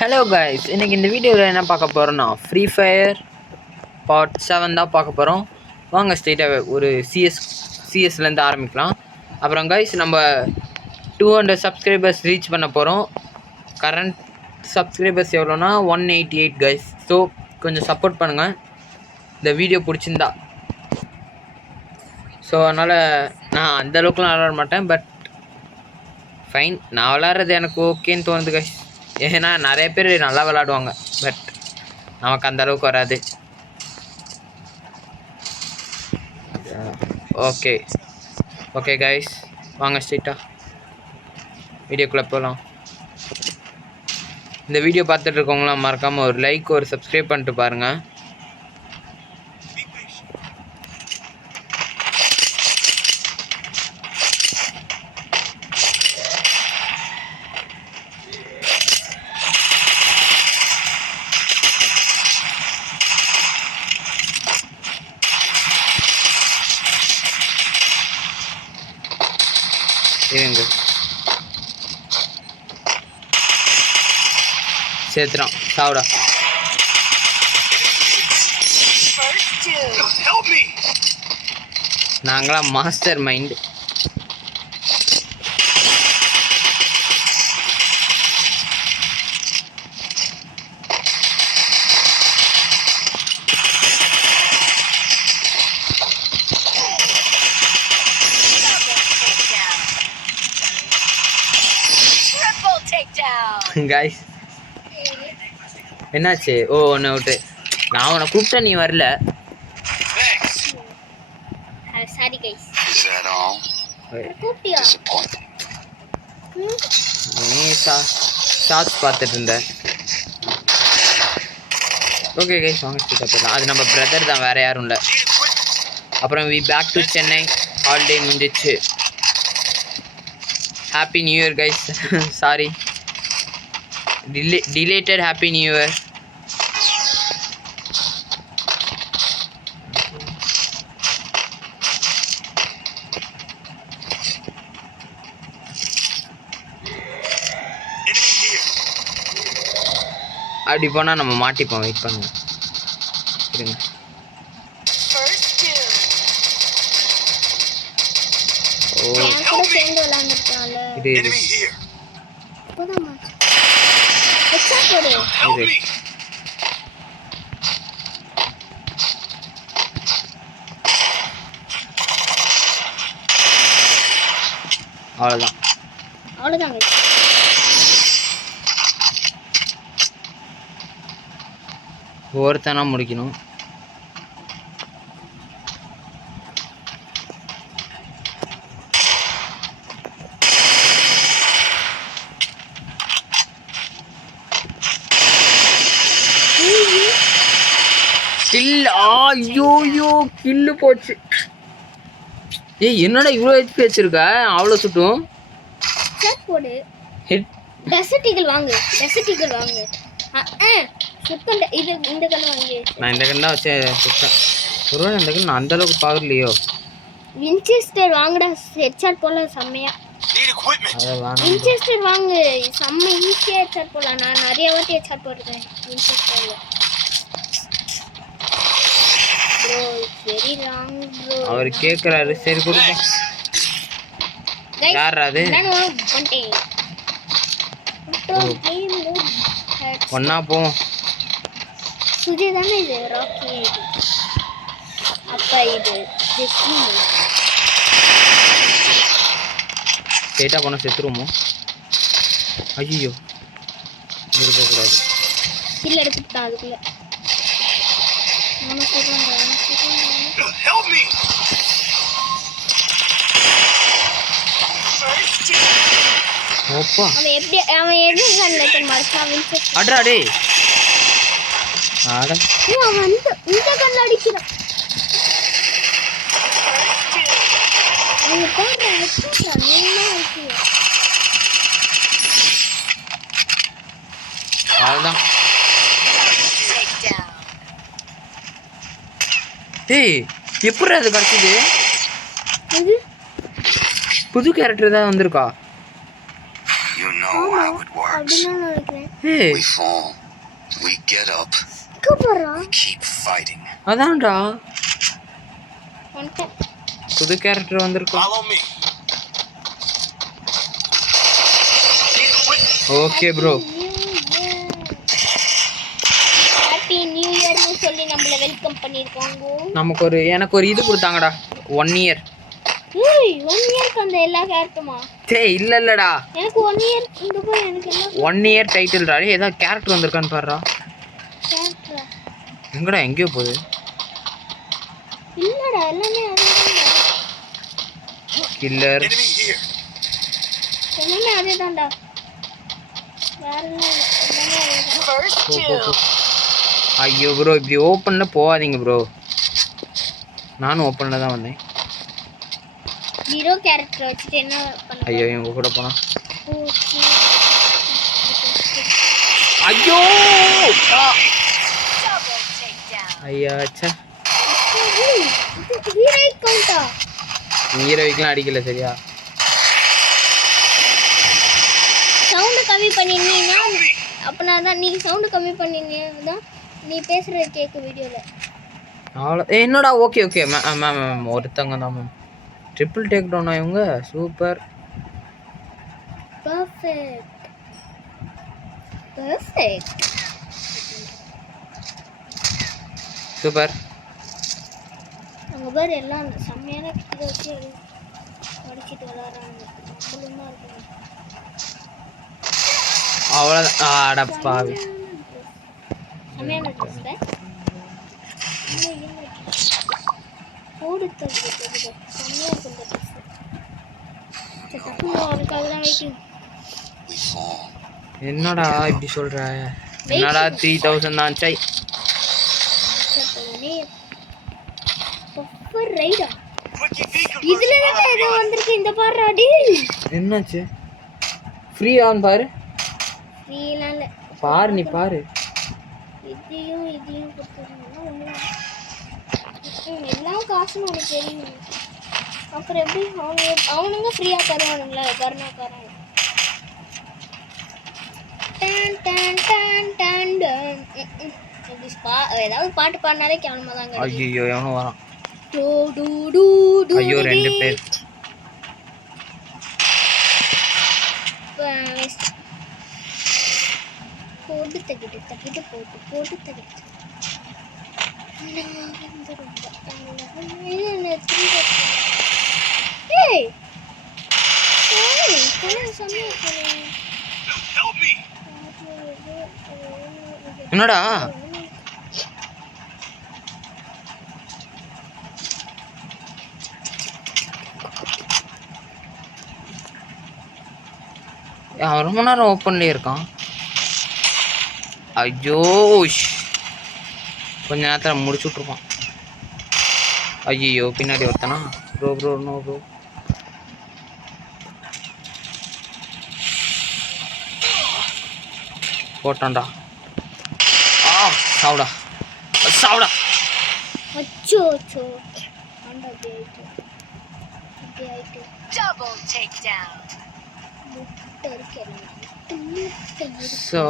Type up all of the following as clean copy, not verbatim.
Hello guys, இன்றைக்கி இந்த வீடியோவில் என்ன பார்க்க போகிறோன்னா ஃப்ரீ ஃபயர் பார்ட் 7 தான் பார்க்க போகிறோம். வாங்க ஸ்ட்ரெயிட்டாக ஒரு சிஎஸ்லேருந்து ஆரம்பிக்கலாம். அப்புறம் கைஸ், நம்ம 200 சப்ஸ்கிரைபர்ஸ் ரீச் பண்ண போகிறோம். கரண்ட் சப்ஸ்கிரைபர்ஸ் எவ்வளோனா 188 கைஸ். ஸோ கொஞ்சம் சப்போர்ட் பண்ணுங்கள் இந்த வீடியோ பிடிச்சிருந்தா. ஸோ அதனால் நான் அந்தளவுக்குலாம் விளாட மாட்டேன், பட் ஃபைன், நான் விளாட்றது எனக்கு ஓகேன்னு தோணுது கைஸ். ஏன்னா நிறைய பேர் நல்லா விளாடுவாங்க, பட் நமக்கு அந்த அளவுக்கு வராது. ஓகே ஓகே கைஸ், வாங்க ஸ்ட்ரெயிட்டாக வீடியோக்குள்ளே போகலாம். இந்த வீடியோ பார்த்துட்டு இருக்கவங்களாம் மறக்காமல் ஒரு லைக் ஒரு சப்ஸ்கிரைப் பண்ணிட்டு பாருங்கள். இருங்க, சேர்த்துறான் சாவுடா. நாங்களாம் மாஸ்டர் மைண்ட். கைஸ் என்னாச்சு? ஓ ஒன்று விட்டு நான் உன்னை கூப்பிட்டேன், நீ வரல. Sorry guys. நீ ஷார்ட்ஸ் பார்த்துட்டு இருந்த. ஓகே கைஸ், வாங்க ஸ்பீக்கர் போடலாம். அது நம்ம பிரதர் தான், வேறு யாரும் இல்லை. அப்புறம் we back to Chennai. Holiday முடிஞ்சிச்சு. Happy new year guys. Sorry, delayed happy new year. அப்படி போனால் நம்ம மாட்டிப்போம். வெயிட் பண்ணுங்க, இருங்க. இது அவ்வளோதான். ஒருத்தனா முடிக்கணும். கில். ஐயோயோ, கில்லு போச்சு. ஏய், என்னடா இவ்வளோ ஹெச்பி வச்சிருக்க? அவ்வளோ சுட்டும். போடு. டெசர்ட் ஈகிள் வாங்கு. சுத்தம் இது இந்த கண்ணு வாங்கி. நான் இந்த கண்ணு தான் வச்சு சுத்தம். ஒருவேளை இந்த கண்ணு நான் அந்த அளவுக்கு பார்க்கலையோ. வின்செஸ்டர் வாங்குடா, ஹெட்ஷாட் போல செம்மையா. வின்செஸ்டர் வாங்கு, செம்ம ஈஸியா ஹெட்ஷாட் போடலாம். நான் நிறைய வாட்டி ஹெட்ஷாட் போட்டுருக்கேன் வின்செஸ்டர்ல. Bro very long bro. அவர் கேக்குறாரு, சரி கொடுங்க. யார் அது? நான் வந்துட்டேன். ஒன்னா போவோம். சுஜி தானே இது, ராக்கி இது. அப்பா இது ஸ்ட்ரெயிட்டா போனால் செத்துருமோ? ஐயோ, இது போகக்கூடாது. இல்லை எடுத்துட்டான் அதுக்குள்ள. ஓப்பா, அவன் எப்படி கண்ணு மறைச்சான். அட்ரா டேய். ஆட அவன் இந்த கண்ணு அடிக்கிறான். அவ்வளோதான். டேய், எப்படி அது கிடச்சிது? புது கேரக்டர் தான் வந்திருக்கா? அப்படின்னா நினைக்கிறேன். ஏய் We fall. We get up. கூப்பிடுறா We keep fighting. அதான்டா வந்துட்டேன். புது கேரக்டர் வந்திருக்கு. Follow me. Okay bro. Happy new இயர்னு சொல்லி நம்மள வெல்கம் பண்ணிருக்காங்க. எனக்கு ஒரு இது கொடுத்தாங்கடா 1 இயர். ஏய் 1 இயர்க்கு அந்த எல்லா கேரக்டருமா? டேய் இல்லடா எனக்கு 1 இயர் இங்க போய் எனக்கு என்ன 1 இயர் டைட்டில்டா. டேய் ஏதோ கேரக்டர் வந்திருக்கான்னு பாருடா. கேரக்டரா? எங்கடா எங்கேயோ போகுது. இல்லடா எல்லாமே அதேதான்டா. Killer Enemy here. எல்லாமே அதேதான்டா. வேற என்ன இல்ல. எல்லாமே அதேதான். போ. ஐயோ ப்ரோ இப்படி ஓப்பன்ல போகாதீங்க ப்ரோ. நானும் ஓப்பன்ல தான் வந்தேன். ஹீரோ கேரக்டர் வச்சுட்டு என்ன பண்ண? ஐயோ இவங்க கூட போனா. ஓகே. ஐயோ ஐயா ச்சே. ஹீரோ கவுண்டா? ஹீரோய்க்குலாம் அடிக்கல சரியா. சவுண்ட் கம்மி பண்ணினீனா அப்பனா தான் நீ சவுண்ட் கம்மி பண்ணினீனா நீ பேசுறது கேக்கு வீடியோல. அவ்வளோ என்னடா ஓகே ஓகே மேம் ஒருத்தங்க தான் மேம். ட்ரிபிள் டேக் டவுனா இவங்க. Super perfect super. அங்க பாரு எல்லாம் செம்மையான கிட்ட வச்சு அடிச்சிட்டு விளையாடுறாங்க. நம்மளும் தான் இருக்கணும். அவ்வளோதான். அடப்பாவி. செம்மையான ட்ரெஸ் போடு தகுதி செம்மையா இருக்கு இந்த ட்ரெஸ். டக்குனு அதுக்காக தான் வெயிட்டிங். We fall. என்னடா இப்படி சொல்ற? என்னடா 3000 தான் சை. சூப்பர் ரைடா. இதுல தான் ஏதோ வந்திருக்கு. இந்த பாருடா டேய். என்னாச்சு? ஃப்ரீ ஆன் பாரு. ஃப்ரீலாம் இல்ல. பாரு நீ பாரு. இதையும் கொடுத்துருந்தா ஒண்ணு. எல்லாம் காசுன்னு உனக்கு தெரியும். அப்புறம் எப்படி அவனுங்க ஃப்ரீயா தருவானுங்களா? கருணாக்காரன். டன் டன் டன் டன் டன். ஏதாவது பாட்டு பாடினாலே கேவலமா தாங்க. ஐயோ எவனோ வரான். டூ டூ டூ டூ. ஐயோ 2 பேர். போட்டு தக்கிட்டு போட்டு தக்கிட்டு. ஏய் Help me. என்னடா அவன் ரொம்ப நேரம் ஓப்பன்லேயே இருக்கான். ஐயோ கொஞ்ச நேரத்தில் முடிச்சு விட்ருப்பான். ஐயோ பின்னாடி ஒருத்தனா. Bro no bro. போட்டான்டா. சாவுடா சாவுடா. அச்சோ அச்சோ ஆண்டா கேட். Double takedown. முட்டை இருக்கேன். So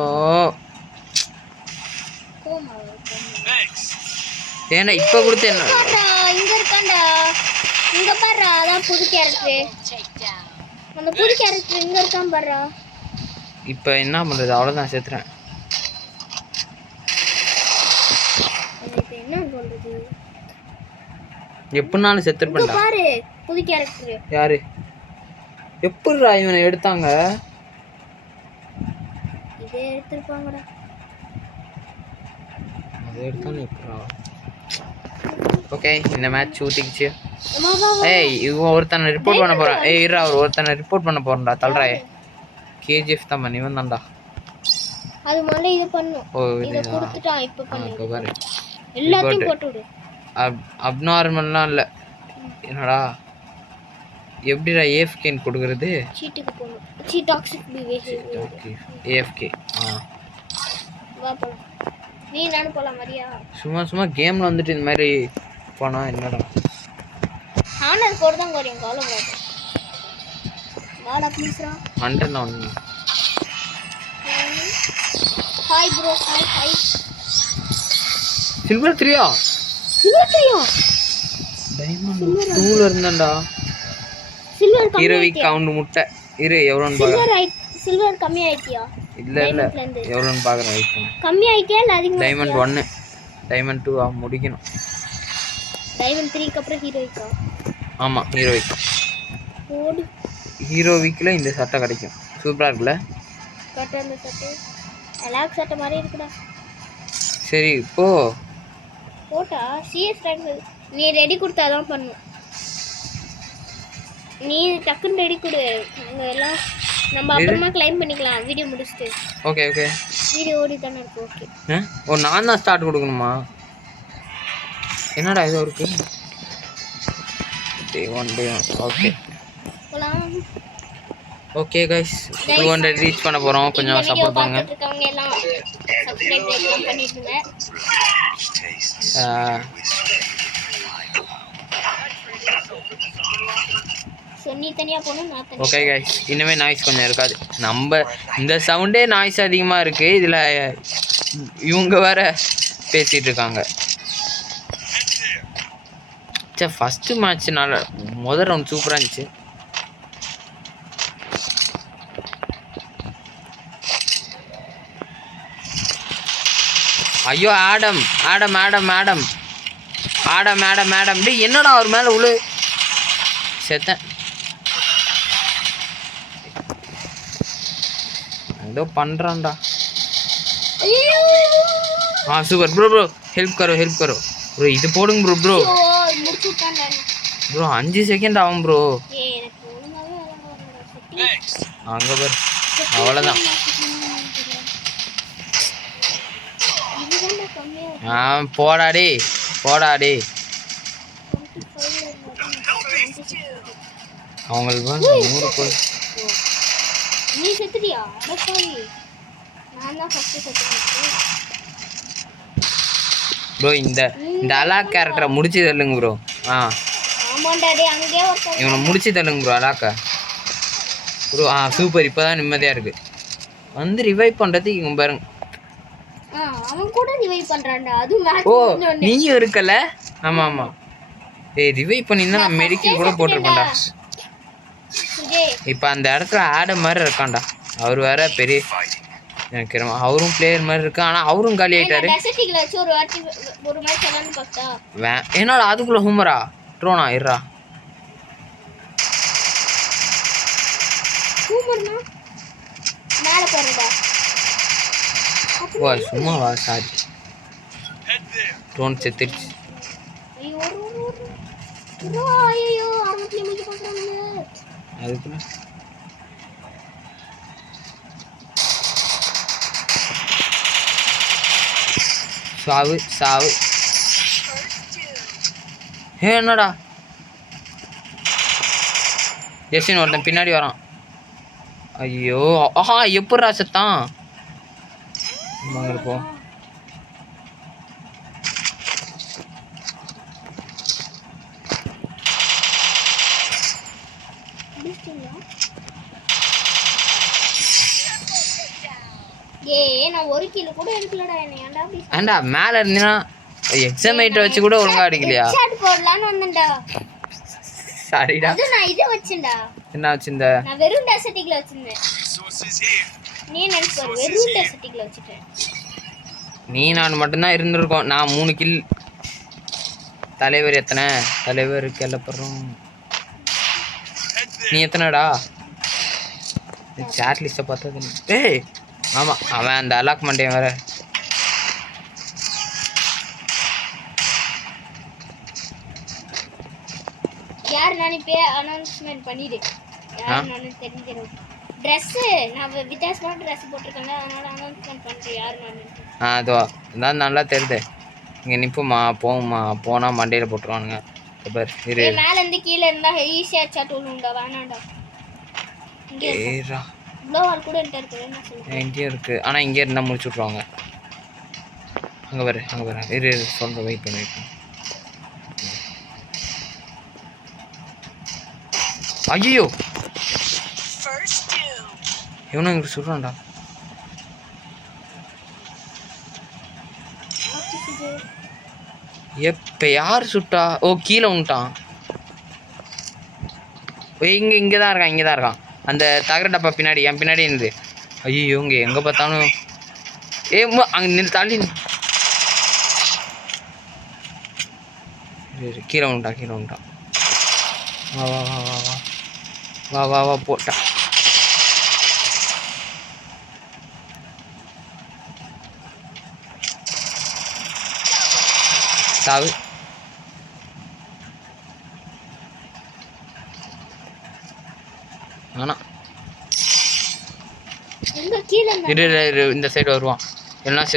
Thanks. ஏன்னா இப்போ கொடுத்து என்ன இங்க இருக்காண்டா. இங்க பாருடா. அதான் புது கேரக்டர். Takedown. அந்த புது கேரக்டர் இங்க இருக்கான் பாருடா. இப்போ என்ன பண்ணுறது? அவ்வளோதான் செத்துறேன். இப்போ என்ன சொல்றது? எப்படினாலும் இங்க செத்துருப்பேன்டா. பாரு புது கேரக்டர். யாரு எப்படிடா இவனை எடுத்தாங்க? இதே எடுத்துருப்பாங்கடா. அதை எடுத்தாலும் எப்படா? ஓகே இந்த மேட்ச் ஊற்றிக்கிச்சு. வா வா வா. ஏய் இவன் ஒருத்தனை ரிப்போர்ட் பண்ண போகிறான். ஏய் இருடா அவர் ஒருத்தனை ரிப்போர்ட் பண்ண போகிறேன்டா. தள்ளுறாயே கேஜிஎஃப் தான் பண்ணி இவன் தான்டா. அது முதல்ல இது பண்ணும். ஓ இத இதுதான். கொடுத்துட்டான் இப்ப பண்ணு. இப்போ பாரு எல்லாத்தையும் போட்டு விடு. அப்நார்மல்லாம் இல்லை. என்னடா எப்படிடா ஏஎஃப்கேன்னு கொடுக்குறது? சீட்டுக்கு போணும். Toxic behaviour. ஏஎஃப்கே. வா போலாம். நீ நானும் போலாம் மரியா. சும்மா கேமில் வந்துட்டு இந்த மாதிரி போனால் என்னடா? ஆனர் போட தான் குறையும் காலம் போட்டு. வாடா ப்ளீஸ்ரா. 100 ஒன்று ஹாய் ப்ரோ ஹாய் சில்வர் 3யா சில்வர் 3யா டைமண்ட் 2ல இருந்தேன்டா சில்வர் ஹீரோவிக் கவுண்ட் முட்டை இரு எவ்வளோன்னு பார்க்குறேன் சில்வர் கம்மி ஆயிட்டியா இல்லை எவ்வளோன்னு பார்க்குறேன் வெயிட் பண்ணு கம்மி ஆயிட்டியா இல்லை அதிகமாக டைமண்ட் 1 டைமண்ட் 2 முடிக்கணும் டைமண்ட் 3க்கு அப்புறம் ஹீரோயிக்கா ஆமாம் ஹீரோவிக் ஓடு ஹீரோவிக்கில் இந்த சட்டை கிடைக்கும் சூப்பராக இருக்குல்ல கட்ட அந்த சட்டை அலாக் சட்டை மாதிரி இருக்குடா சரி இப்போ போட்டா சிஎஸ் ரேங்க் நீ ரெடி கொடுத்தாதான் பண்ணும் நீ டக்குன்னு ரெடி கொடு அங்கே எல்லாம் நம்ம அப்புறமா கிளைம் பண்ணிக்கலாம் வீடியோ முடிச்சுட்டு ஓகே ஓகே வீடியோ ஓடி தானே இருக்கு ஓகே ஓ நான் தான் ஸ்டார்ட் கொடுக்கணுமா என்னடா ஏதோ இருக்கு டே ஒன் ஓகே போலாம் ஓகே கைஸ் 200 ரீச் பண்ண போகிறோம் கொஞ்சம் சப்போர்ட் பண்ணுங்க இருக்கவங்க எல்லாம் சப்ஸ்கிரைப் பண்ணிடுங்க நீ தனியாக போகணும் நான் தனியாக ஓகே கைஸ் இனிமே நாய்ஸ் கொஞ்சம் இருக்காது நம்ம இந்த சவுண்டே நாய்ஸ் அதிகமாக இருக்குது இதில் இவங்க வேற பேசிகிட்டு இருக்காங்க சரி ஃபஸ்ட்டு மேட்ச் நல்லா முதல் ரவுண்ட் சூப்பராக இருந்துச்சு ஐயோ ஆடம் ஆடம் ஆடம் ஆடம் ஆடம் ஆடம் ஆடம் டே என்னடா அவர் மேலே உழு செத்தேன் ஏதோ பண்ணுறான்டா சூப்பர் ப்ரோ ப்ரோ ஹெல்ப் கரோ ப்ரோ இது போடுங்க ப்ரோ ப்ரோ ப்ரோ 5 செகண்ட் ஆகும் ப்ரோ அங்கே பார் அவ்வளோதான் போடாடி அவங்களுக்கு 100 போய் நீ செத்துறியா நான் தான் ஃபர்ஸ்ட் செத்துறேன் ப்ரோ இந்த அலாக் கேரக்டரை முடிச்சு தள்ளுங்க ப்ரோ ஆமாண்டா டேய் அங்கேயே ஒருத்தன் இவனை முடிச்சு தள்ளுங்க ப்ரோ அலாக்கா ப்ரோ சூப்பர் இப்போதான் நிம்மதியாக இருக்கு வந்து ரிவைவ் பண்ணுறதுக்கு இவங்க பாருங்க அவன் கூட ரிவைவ் பண்றான்டா அது மேட்ச் ஓ நீயும் இருக்கல ஆமாம் ஏய் ரிவைவ் பண்ணியிருந்தா நான் மெடிக்கல் கூட போட்டிருக்கேன்டா இப்போ அந்த இடத்துல ஆடம் மாதிரி இருக்கான்டா அவர் வேற பெரிய எனக்கு அவரும் பிளேயர் மாதிரி இருக்கு ஆனால் அவரும் காலி ஆயிட்டாரு என்னடா அதுக்குள்ள ஹூமரா ட்ரோனா இருறா வா சும்மா வா சாரி ட்ரோன் செத்துருச்சு அதுக்குள்ள சாவு என்னடா ஜெஸ்டின் ஒருத்தன் பின்னாடி வரான் ஐயோ எப்பட்றா செத்தான் இருப்போம் ஏண்டா மேல இருந்தீனா எக்ஸாமேட்டர் வச்சு கூட ஒழுங்கா அடிக்கலையா சாரிடா இது வச்சேன்டா என்ன வச்சிருந்த நான் வெறும் டெசர்ட்டிக்ல வச்சிருந்தேன் நீ நினைச்சு வெறும் டெசர்ட்டிக்ல வச்சிட்டேன் நீ நான் மட்டும்தான் இருந்திருக்கோம் நான் 3 கில் தலைவர் எத்தனை தலைவர் கேள்விப்படுறோம் நீ எத்தனைடா சாட் லிஸ்ட்டை பார்த்தது ஏய் ஆமாம் அவன் அந்த அலாக் மண்டேன் வேற யார் நான் இப்போ அனௌன்ஸ்மெண்ட் பண்ணிடு யார் நான் தெரிஞ்சிரும் ட்ரெஸ் நான் வித்தியாசமான ட்ரெஸ் போட்டிருக்கேன் அதனால அனௌன்ஸ்மெண்ட் பண்ணுறேன் யார் நான் அதுவா இதான் நல்லா தெரியுது இங்கே நிற்போம்மா போகும்மா போனால் மண்டையில் போட்டுருவானுங்க பார் இரு மேலேருந்து கீழே இருந்தால் ஈஸியாக சாட் உண்டா வேணாண்டா ஏரா ப்ளோவால் கூட என்கிட்ட இருக்குது என்ன சொல்லுங்கள் இங்கேயும் இருக்குது ஆனால் இங்கே இருந்தால் முடிச்சு விட்ருவாங்க அங்கே பாரு இரு சொல்கிறேன் வெயிட் பண்ணி ஐயோ இவனும் இங்கே சொல்கிறான்டா சுஜே. எப்போ யார் சுட்டா? ஓ கீழே விட்டான். இங்கே தான் இருக்கான், இங்கே தான் இருக்கான். அந்த தகர டப்பா பின்னாடி, என் பின்னாடி இருந்து. ஐயோ இங்கே எங்கே பார்த்தாலும் அங்கே நின்று தள்ளி கீழே விட்டான், கீழே விட்டான். வா வா வா வா வா வா வா வா போட்டான். சாவு. ஆனா எங்க கீழே இரு இந்த சைடு வருவான். எல்லாம்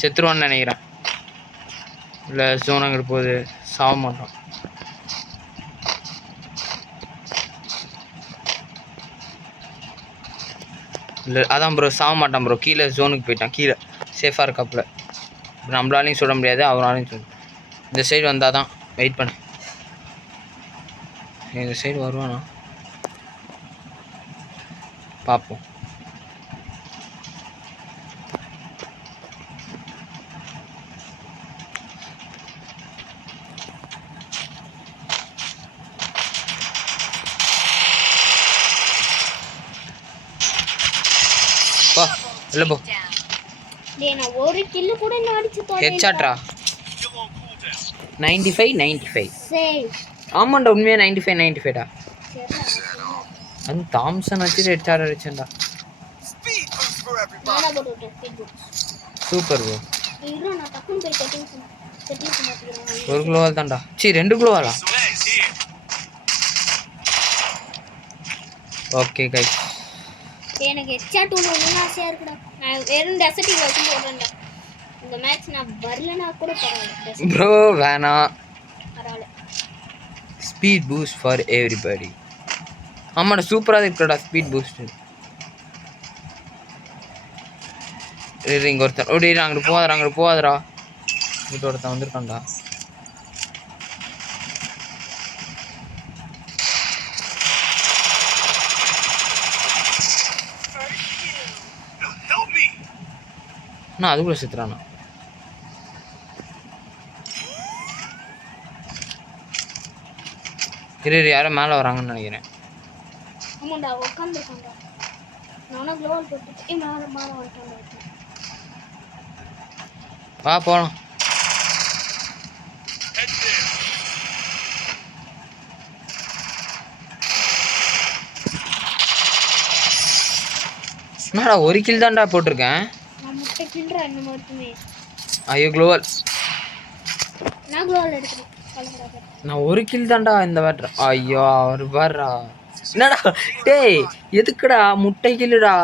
செத்துருவான்னு நினைக்கிறேன். இல்லை ஜோன் அங்கிட்டு போகுது, சாக மாட்டான். இல்லை அதான் ப்ரோ, சாக மாட்டான் ப்ரோ. கீழே ஜோனுக்கு போயிட்டான், கீழே சேஃபாக இருக்காப்புல. நம்மளாலையும் சொல்ல முடியாது, அவராலையும் சொல்ல. இந்த சைடு வந்தால் தான் வெயிட் பண்ண. இந்த சைடு வருவானா பார்ப்போம். போ இல்லை போ. டேய் நான் ஒரு கில்லு கூட இன்னும் அடிச்சு தோணல. ஹெட்ஷாட்ரா 95 சரி ஆமாண்டா, உண்மையாக 95டா. அந்த தாம்சன் வச்சு ஹெட்ஷாட் அடிச்சேன்டா. நானா போட்டு விட்டேன் ஸ்பீட் புக். Super bro. இரு நான் டக்குன்னு போய் செட்டிங்ஸ் மாத்திக்கிறேன். ஒரு குளோவால் தான்டா. சரி 2 குளோவாலா? Okay guys. எனக்கு ஹெட்ஷாட் ஒன்று ஆசையா இருக்குடா. நான் வெறும் டெசர்ட்டிங் வச்சு போடுறேன்டா. இந்த மேட்ச் நான் வரலனா கூட பரவாயில்ல ப்ரோ. வேணாம். பரவாயில்ல. Speed boost for everybody. ஆமாடா சூப்பராக இருக்குடா ஸ்பீட் பூஸ்ட். இங்கே ஒருத்தன் ஓடி அங்கிட்டு போகாதடா. இங்கிட்ட ஒருத்தன் வந்திருக்கான்டா. அண்ணா அதுக்குள்ளே செத்துறானா? இரு யாரோ மேலே வராங்கன்னு நினைக்கிறேன். ஆமாண்டா உட்காந்துருக்காண்டா. நானும் க்ளோவல் போட்டு மேலே வந்துட்டான்டா. வா போகலாம். என்னடா ஒரு கில் தான்டா போட்டிருக்கேன். நான் முட்டை கில்றா இன்னும் மட்டுமே. ஐயோ குளோவல். நான் க்ளோவல் எடுக்கிறேன். கலக்கடாத. நான் ஒரு கில் தான்டா இந்த வேட்ற. ஐயோ அவர் வர்றா. என்னடா டேய் எதுக்குடா முட்டை கில்லுடா.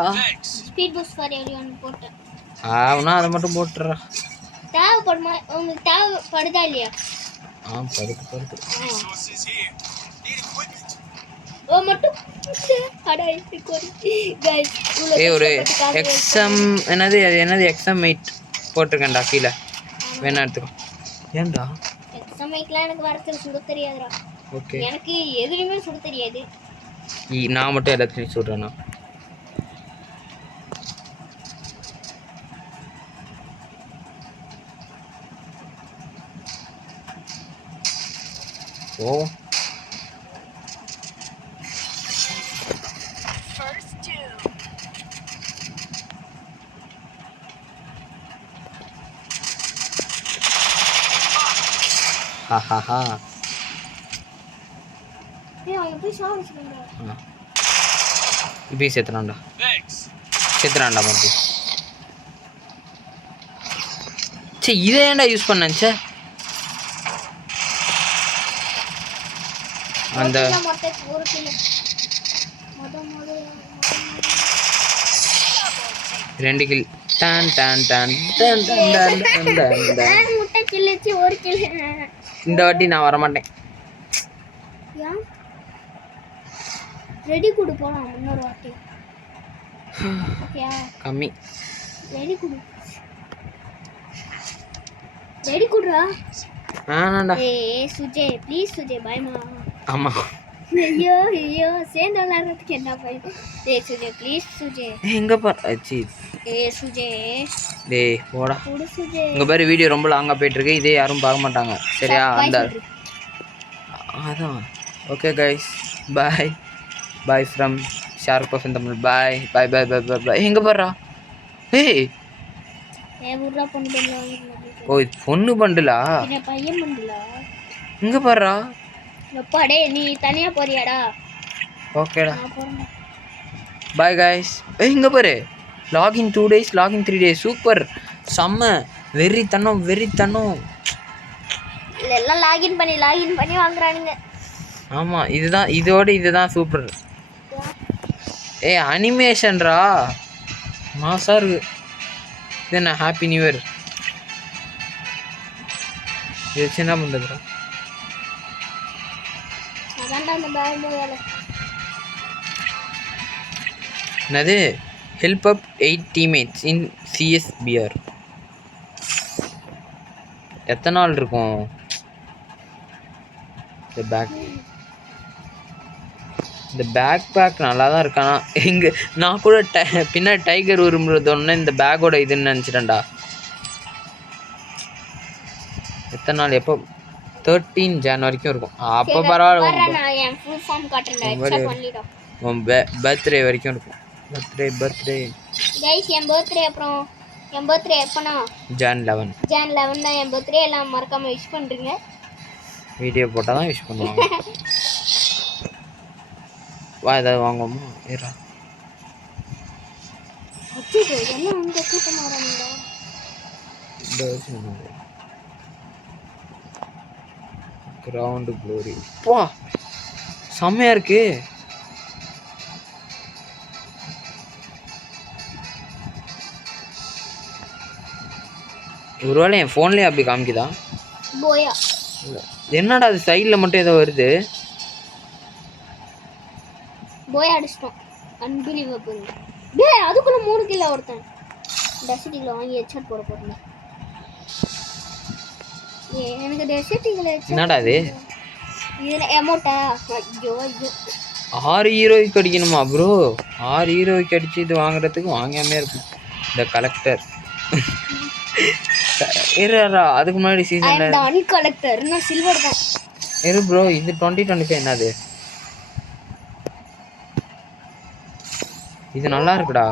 ஸ்பீட் பூஸ்ட் ஃபார் எவ்ரிவன் போட்டேன். ஆவனா அதை மட்டும் போட்டுறா. தேவைப்படுமா உங்களுக்கு? தேவைப்படுதா இல்லையா? படுத்து ஓ மட்டும் அடா இப்படி கோடி गाइस ஒரு எக்ஸம் என்னது எக்ஸம் 8 போட்டுருக்கேன்டா கீழே. வேணா எடுத்துக்கோ. ஏன்டா எக்ஸம் 8லாம் எனக்கு வரது சுட தெரியாதுடா. ஓகே எனக்கு எதுலயுமே சுட தெரியாது. நான் மட்டும் எல்லாத்தையும் சுடுறேன்னா. ஓ ஹஹஹா. ஏய் அவன் போய் சாவடிச்சுடா. இப்போ செத்துறான்டா மறுபடியும். சே இதை ஏன்டா யூஸ் பண்ணேன்? சே அந்த ஒரு கிலோ ரெண்டு கில் டான் டான் டான் டான் டான் டான் டான் டான். முட்டை கில்லிச்சு ஒரு கிலோ. இந்த வாட்டி நான் வர மாட்டேன். ஏன் ரெடி குடு போலாம் இன்னொரு வாட்டி. ஓகே கம்மி ரெடி குடுறா. ஆனாடா. ஏய் சுஜே ப்ளீஸ் சுஜே பயமா. ஆமாம் ஐயோ ஐயோ சேர்ந்து விளையாடுறதுக்கு என்ன பண்ணு. டேய் சுஜே ப்ளீஸ் சுஜே. எங்கே பாரு அச்சி ஏய் சுஜே டேய் போடா. குடு சுஜே. இங்கே பாரு வீடியோ ரொம்ப லாங்காக போயிட்டுருக்கு, இதே யாரும் பார்க்க மாட்டாங்க சரியா? Bye அந்த சொல்றி. அதான் okay guys, bye bye from shark பர்ஃபன் Tamil. Bye bye bye bye bye bye. எங்கே பாடுறா? ஏய் ஏய் உர்ரா பொண்ணு பண்ணல வாங்கிடலாம். ஓ இது பொண்ணு பண்டுலா? என்ன பையன் பண்ணல. இங்கே பாடுறா. எப்பா டேய் நீ தனியா போறியாடா? ஓகேடா நான் போறேன். Bye guys. இங்கே பாரு, login 2 days, login 3 days. Super, செம்ம, வெறித்தனம் வெறித்தனம். இல்ல எல்லாம் லாகின் பண்ணி வாங்குறானுங்க. ஆமாம் இதுதான், இதோட இதுதான் சூப்பர். ஏய் அனிமேஷன்ரா மாசாக இருக்கு. இது என்ன ஹாப்பி நியூ இயர்? இது வச்சு என்ன பண்ணுறதுரா? அதான்டா அந்த பேக் வேலை. என்னது? ஹெல்ப் அப் 8 teammates இன் சிஎஸ் பியர். எத்தனை நாள் இருக்கும் இந்த பேக் பேக் நல்லா தான் இருக்கானா? எங்கே நான் கூட பின்னாடி டைகர் உருமுறதோடனே இந்த பேக்கோட இதுன்னு நினச்சிட்டேன்டா. எத்தனை நாள்? எப்போ? 13 Jan வரைக்கும் இருக்கும். அப்போ பரவாயில்ல, நான் என் ஃபுல் ஃபார்ம் காட்டுறேன்டா. எக்ஸ்ட்ரா பண்ணிடா. உன் பர்த்டே வரைக்கும் இருக்கும். பர்த்டே கைஸ் என் பர்த்டே அப்புறம் என் பர்த்டே எப்பனா? Jan 11. Jan 11 தான் என் பர்த்டே. எல்லாம் மறக்காம விஷ் பண்றீங்க. வீடியோ போட்டால் தான் விஷ் பண்ணுவாங்க. வா ஏதாவது வாங்குவோமா? ஏறா அச்சோ எல்லாம் அங்க கூட்டம் வரானுங்க. இந்த வருஷம் கிரவுண்டு க்ளோரி. பா செம்மையா இருக்கு. ஒருவேளை என் ஃபோன்லேயே அப்படி காமிக்குதா? போயா என்னடா அது சைடில் மட்டும் ஏதோ வருது? போயா அடிச்சிட்டோம். அன்பிலீவபிள். டேய் அதுக்குள்ள 3 கிலோ ஒருத்தன் டெசிட்டில வாங்கி ஹெட்ஷாட் போட போறேன். எனக்கு டெசிட்டில என்னடா இது? இதுல எமோட்டா? ஐயோ ஐயோ 6 ஹீரோய்க்கு அடிக்கணுமா ப்ரோ? 6 ஹீரோய்க்கு அடிச்சு இது வாங்குறதுக்கு வாங்காமே இருக்கும் இந்த கலெக்டர். இருடா அதுக்கு முன்னாடி சீசன்ல டானி கலெக்டர் நான் சில்வர் தான். இரு ப்ரோ, இது 2025 என்னது? இது நல்லா இருக்குடா.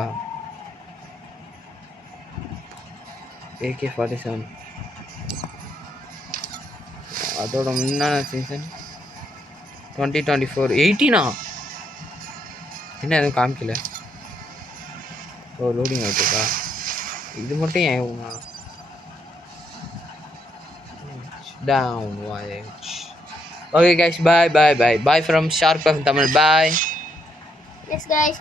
AK-47 அதோட முன்னாடி சீசன் 2024 18 என்ன எதுவும் காமிக்கல. ஓ லோடிங் ஆகிட்டுக்கா. இது மட்டும் ஏன் down watch. Okay guys, bye from Shark Puff Tamil. Bye. Yes guys,